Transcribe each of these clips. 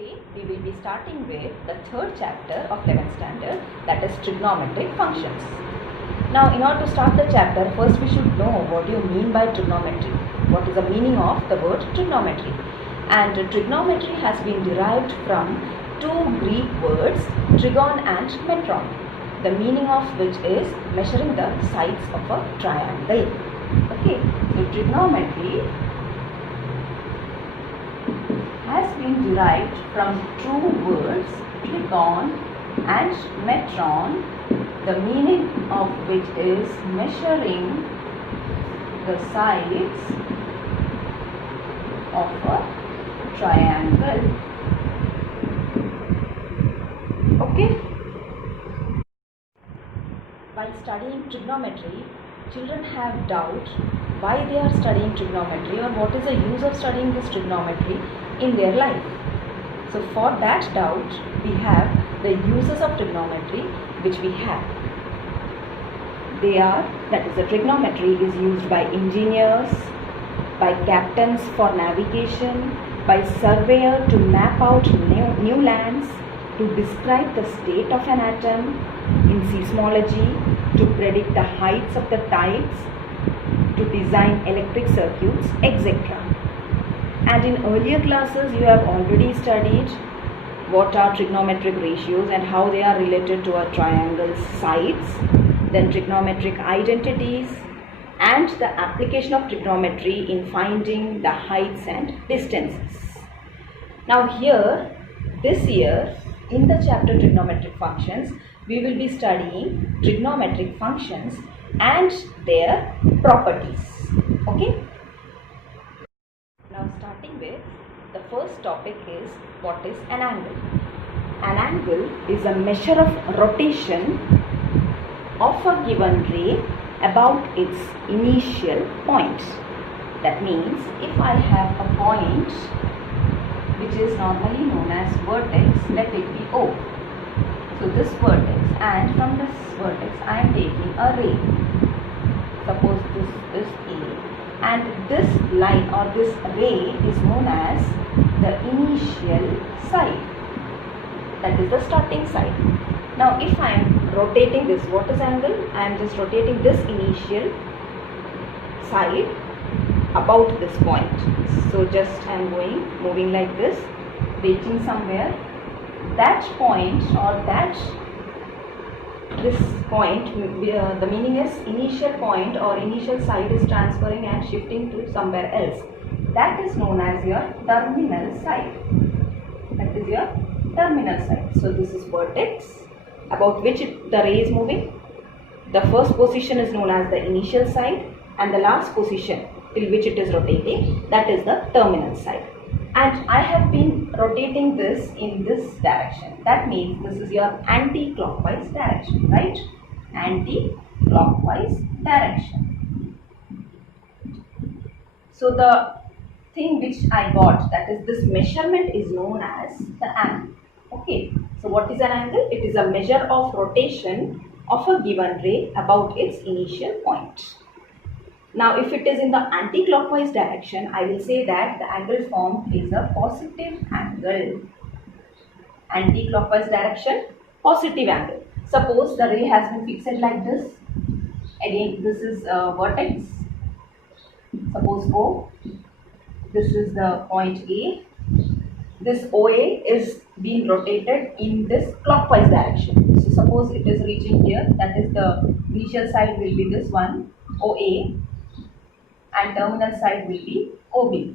Today we will be starting with the third chapter of 11th standard, that is trigonometric functions. Now in order to start the chapter, first we should know what do you mean by trigonometry. What is the meaning of the word trigonometry? And trigonometry has been derived from two Greek words, trigon and metron, the meaning of which is measuring the sides of a triangle. Okay, so trigonometry has been derived from two words, trigon and metron, the meaning of which is measuring the sides of a triangle. Okay? While studying trigonometry, children have doubt why they are studying trigonometry or what is the use of studying this trigonometry in their life. So for that doubt, we have the uses of trigonometry which we have. They are, that is the trigonometry is used by engineers, by captains for navigation, by surveyor to map out new lands, to describe the state of an atom, in seismology, to predict the heights of the tides, to design electric circuits, etc. And in earlier classes you have already studied what are trigonometric ratios and how they are related to a triangle's sides, then trigonometric identities and the application of trigonometry in finding the heights and distances. Now here, this year, in the chapter trigonometric functions, we will be studying trigonometric functions and their properties. Okay? Now starting with the first topic is what is an angle. An angle is a measure of rotation of a given ray about its initial point. That means if I have a point which is normally known as vertex, let it be O. So this vertex, and from this vertex I am taking a ray. Suppose this is A. And this line or this ray is known as the initial side, that is the starting side. Now if I am rotating this, what is angle? I am just rotating this initial side about this point. So just I am moving like this, reaching somewhere. That point or this point, the meaning is initial point or initial side is transferring and shifting to somewhere else. That is known as your terminal side. That is your terminal side. So this is vertex about which the ray is moving. The first position is known as the initial side and the last position till which it is rotating, that is the terminal side. And I have been rotating this in this direction. That means this is your anti-clockwise direction, right? Anti-clockwise direction. So the thing which I got, that is this measurement, is known as the angle. Okay. So what is an angle? It is a measure of rotation of a given ray about its initial point. Now if it is in the anti-clockwise direction, I will say that the angle formed is a positive angle. Anti-clockwise direction, positive angle. Suppose the ray has been fixed like this. Again, this is a vertex. Suppose O. This is the point A. This OA is being rotated in this clockwise direction. So suppose it is reaching here, that is the initial side will be this one, OA, and terminal side will be OB.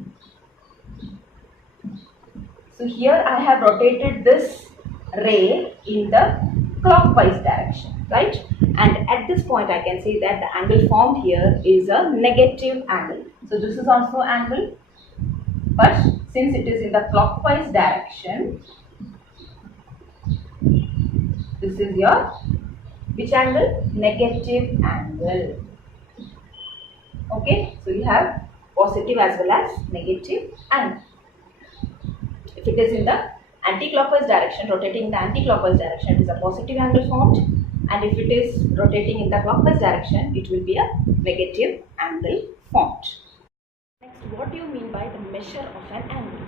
So here I have rotated this ray in the clockwise direction, right? And at this point I can say that the angle formed here is a negative angle. So this is also angle, but since it is in the clockwise direction, this is your which angle? Negative angle. Okay, so you have positive as well as negative angle. If it is in the anti-clockwise direction, rotating in the anti-clockwise direction, it is a positive angle formed, and if it is rotating in the clockwise direction, it will be a negative angle formed. Next, what do you mean by the measure of an angle?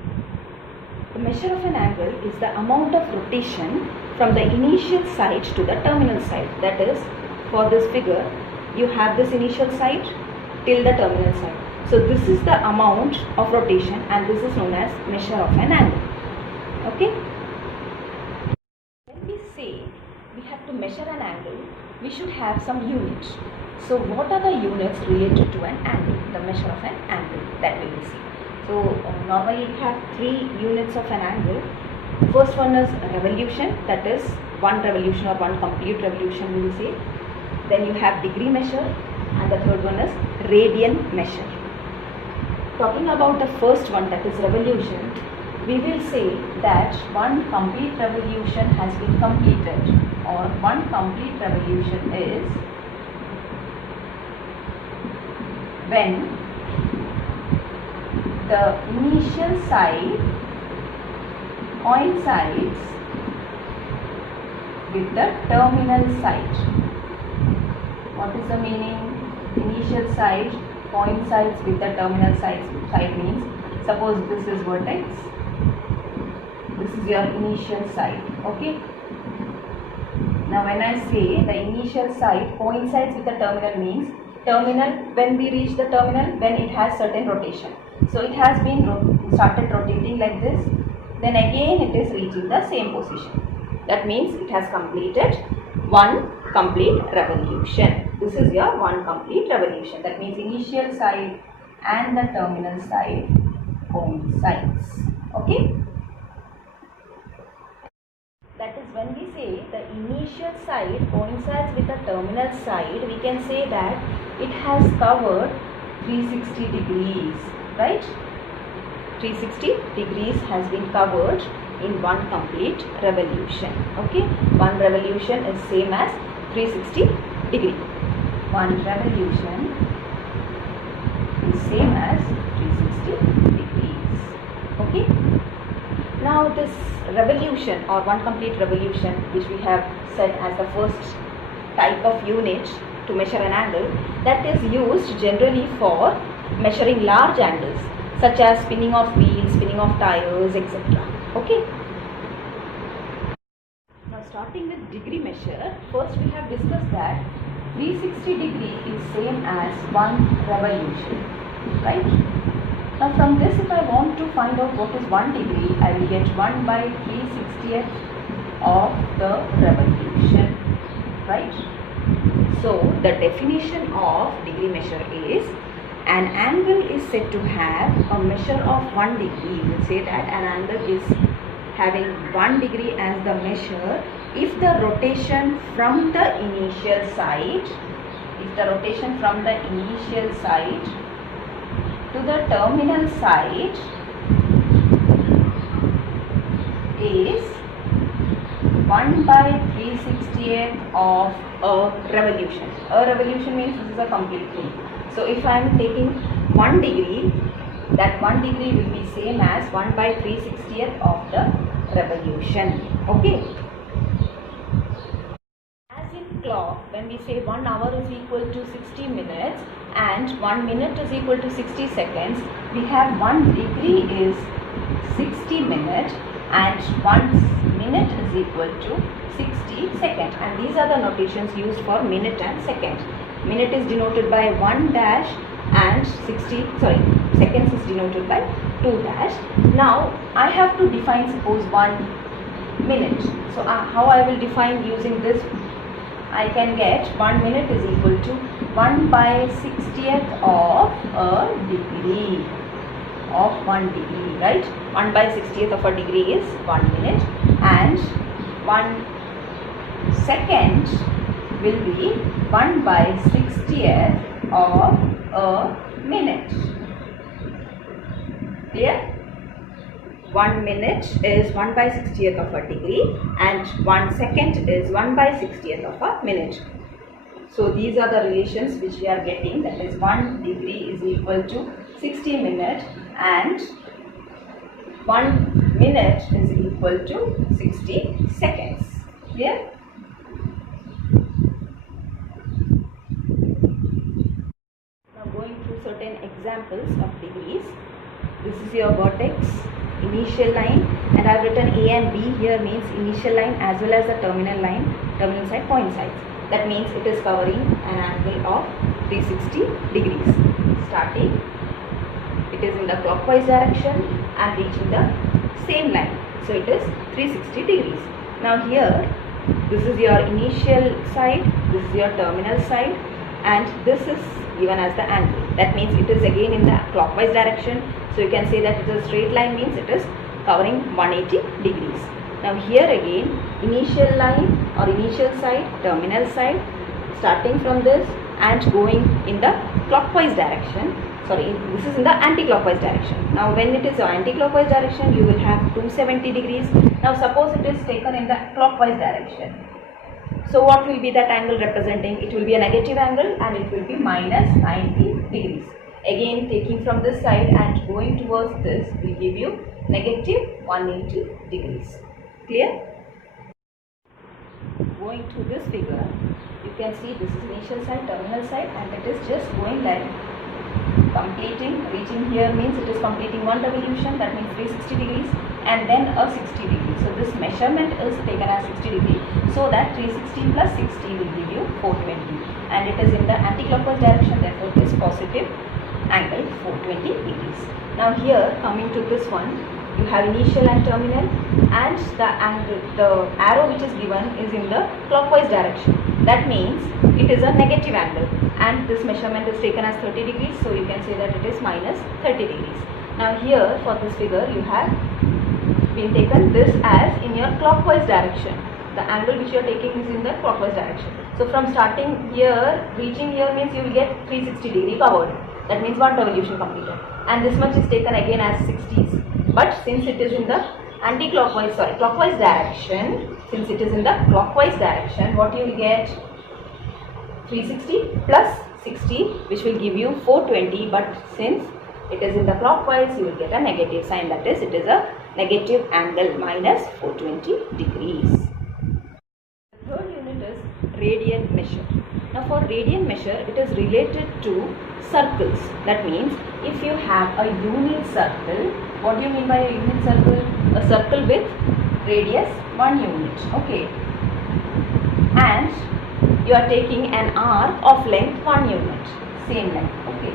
The measure of an angle is the amount of rotation from the initial side to the terminal side. That is, for this figure, you have this initial side till the terminal side. So this is the amount of rotation and this is known as measure of an angle. Okay? When we say we have to measure an angle, we should have some units. So what are the units related to an angle? The measure of an angle, that we will see. So normally we have 3 units of an angle. First one is revolution, that is 1 revolution or 1 complete revolution we will say. Then you have degree measure and the third one is radian measure. Talking about the first one, that is revolution, we will say that 1 complete revolution has been completed, or 1 complete revolution is when the initial side coincides with the terminal side. What is the meaning? Initial side coincides with the terminal side. Side means, suppose this is vertex, this is your initial side. Okay. Now when I say the initial side coincides with the terminal means, terminal, when we reach the terminal, when it has certain rotation. So it has been started rotating like this, then again it is reaching the same position. That means it has completed 1 complete revolution. This is your 1 complete revolution. That means initial side and the terminal side coincides. Okay. That is, when we say the initial side coincides with the terminal side, we can say that it has covered 360 degrees, right? 360 degrees has been covered in 1 complete revolution. Okay, 1 revolution is same as 360 degree. 1 revolution is same as 360 degrees. Okay. Now this revolution or 1 complete revolution, which we have said as the first type of unit to measure an angle, that is used generally for measuring large angles such as spinning of wheels, spinning of tires, etc. Okay. Now starting with degree measure, first we have discussed that 360 degree is same as 1 revolution, right? Now from this, if I want to find out what is 1 degree, I will get 1 by 360th of the revolution, right? So the definition of degree measure is, an angle is said to have a measure of 1 degree. We will say that an angle is having 1 degree as the measure if the rotation from the initial side, to the terminal side is 1 by 360th of a revolution. A revolution means this is a complete thing. So if I am taking 1 degree, that 1 degree will be same as 1 by 360th of the revolution. Okay. As in clock, when we say 1 hour is equal to 60 minutes and 1 minute is equal to 60 seconds, we have 1 degree is 60 minutes and 1 minute is equal to 60 seconds. And these are the notations used for minute and second. Minute is denoted by 1 dash and seconds is denoted by 2 dash. Now I have to define, suppose 1 minute. So how I will define using this? I can get 1 minute is equal to 1 by 60th of a degree of 1 degree, right? 1 by 60th of a degree is 1 minute and 1 second will be 1 by 60th of a minute. Clear? 1 minute is 1 by 60th of a degree and 1 second is 1 by 60th of a minute. So these are the relations which we are getting, that is 1 degree is equal to 60 minutes and 1 minute is equal to 60 seconds. Clear? Now going through certain examples of degrees. This is your vertex initial line, and I have written A and B here means initial line as well as the terminal line, terminal side coincides. That means it is covering an angle of 360 degrees. Starting, it is in the clockwise direction and reaching the same line. So it is 360 degrees. Now here, this is your initial side, this is your terminal side, and this is given as the angle. That means it is again in the clockwise direction. So you can say that it is a straight line, means it is covering 180 degrees. Now here again, initial line or initial side, terminal side, starting from this and going in the clockwise direction. Sorry, this is in the anti-clockwise direction. Now when it is anti-clockwise direction, you will have 270 degrees. Now suppose it is taken in the clockwise direction. So what will be that angle representing? It will be a negative angle and it will be minus 90 degrees. Again, taking from this side and going towards this will give you negative 180 degrees. Clear? Going to this figure, you can see this is initial side, terminal side, and it is just going like completing, reaching here means it is completing one revolution, that means 360 degrees, and then a 60 degrees. So this measurement is taken as 60 degrees, so that 360 plus 60 will give you 420, and it is in the anti-clockwise direction, therefore it is positive angle 420 degrees. Now here, coming to this one, you have initial and terminal, and the angle, the arrow which is given is in the clockwise direction. That means it is a negative angle, and this measurement is taken as 30 degrees, so you can say that it is minus 30 degrees. Now here for this figure, you have been taken this as in your clockwise direction. The angle which you are taking is in the clockwise direction. So from starting here, reaching here means you will get 360 degree covered. That means one revolution completed. And this much is taken again as 60s. But since it is in the anti-clockwise, clockwise direction, since it is in the clockwise direction, what you will get? 360 plus 60, which will give you 420, but since it is in the clockwise, you will get a negative sign, that is, it is a negative angle minus 420 degrees. The third unit is radian measure. Now for radian measure, it is related to circles. That means if you have a unit circle, what do you mean by a unit circle? A circle with radius 1 unit, okay, and you are taking an arc of length 1 unit, same length, okay,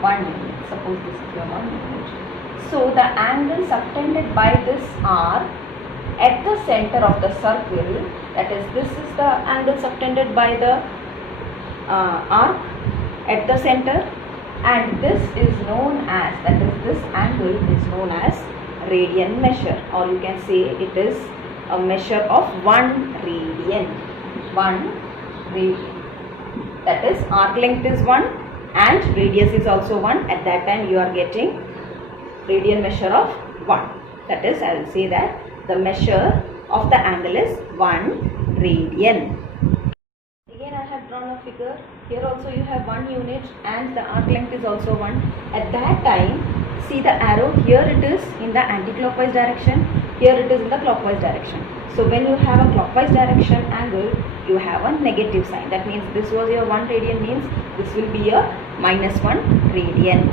1 unit, suppose this is your 1 unit. So the angle subtended by this arc at the center of the circle, that is, this is the angle subtended by the arc at the center, and this is known as, that is, this angle is known as radian measure, or you can say it is a measure of 1 radian. 1 radian, that is, arc length is 1 and radius is also 1. At that time you are getting radian measure of 1. That is, I will say that the measure of the angle is 1 radian. Again I have drawn a figure. Here also you have 1 unit and the arc length is also 1. At that time, see the arrow, here it is in the anti-clockwise direction, here it is in the clockwise direction. So when you have a clockwise direction angle, you have a negative sign. That means this was your 1 radian, means this will be a minus 1 radian.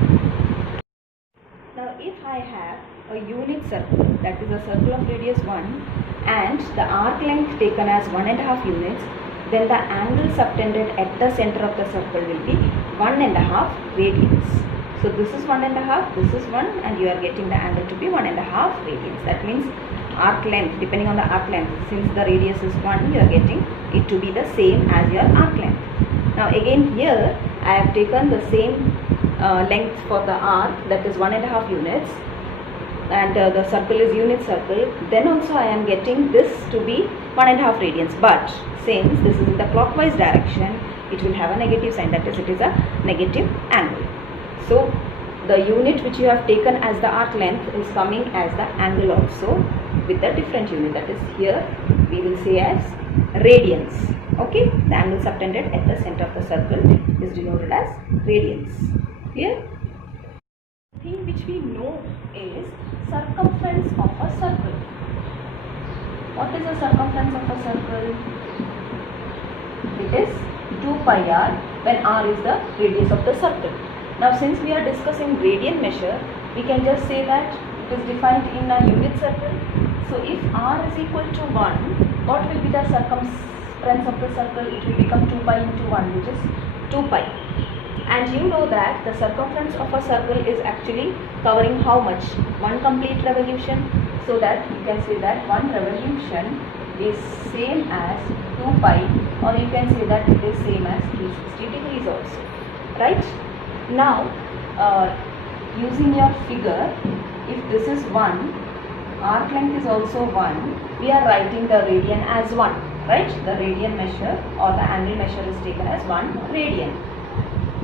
Now if I have a unit circle, that is a circle of radius 1, and the arc length taken as 1.5 units, then the angle subtended at the center of the circle will be 1.5 radians. So this is 1.5, this is 1, and you are getting the angle to be 1.5 radians. That means arc length, depending on the arc length, since the radius is 1, you are getting it to be the same as your arc length. Now again here, I have taken the same length for the arc, that is 1.5 units, and the circle is unit circle. Then also I am getting this to be 1.5 radians, but since this is in the clockwise direction, it will have a negative sign, that is, it is a negative angle. So the unit which you have taken as the arc length is coming as the angle also with the different unit, that is, here we will say as radians. Okay, the angle subtended at the center of the circle is denoted as radians. Clear? The thing which we know is circumference of a circle. What is the circumference of a circle? It is 2 pi r when r is the radius of the circle. Now since we are discussing radian measure, we can just say that It is defined in a unit circle. So if r is equal to 1, what will be the circumference of the circle? It will become 2 pi into 1, which is 2 pi. And you know that the circumference of a circle is actually covering how much? One complete revolution. So that you can say that one revolution is same as 2 pi, or you can say that it is same as 360 degrees also. Right? Now, using your figure, if this is 1, arc length is also 1, we are writing the radian as 1. Right? The radian measure or the angle measure is taken as 1 radian.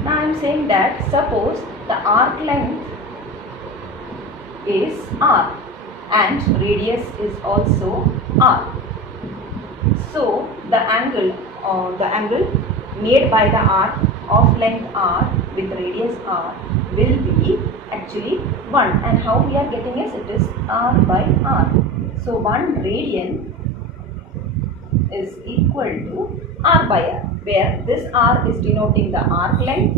Now I am saying that suppose the arc length is r and radius is also r. So the angle made by the arc of length r with radius r will be actually 1, and how we are getting it is r by r. So 1 radian is equal to r by r, where this r is denoting the arc length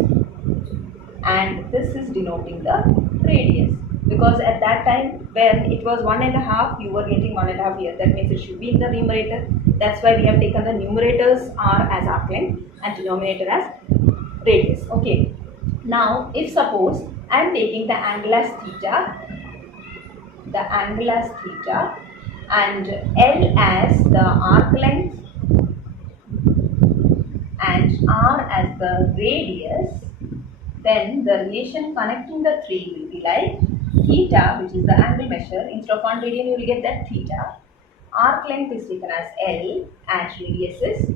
and this is denoting the radius. Because at that time when it was 1.5, you were getting 1.5 here. That means it should be in the numerator. That's why we have taken the numerators r as arc length and denominator as radius. Okay. Now, if suppose I am taking the angle as theta, and L as the arc length and r as the radius, then the relation connecting the three will be like theta, which is the angle measure. Instead of 1 radian, you will get that theta. Arc length is taken as L and radius is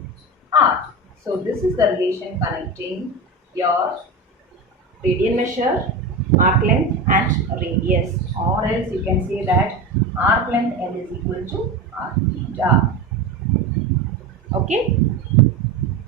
r. So this is the relation connecting your radian measure, arc length and radius, or else you can say that arc length L is equal to r theta. Okay.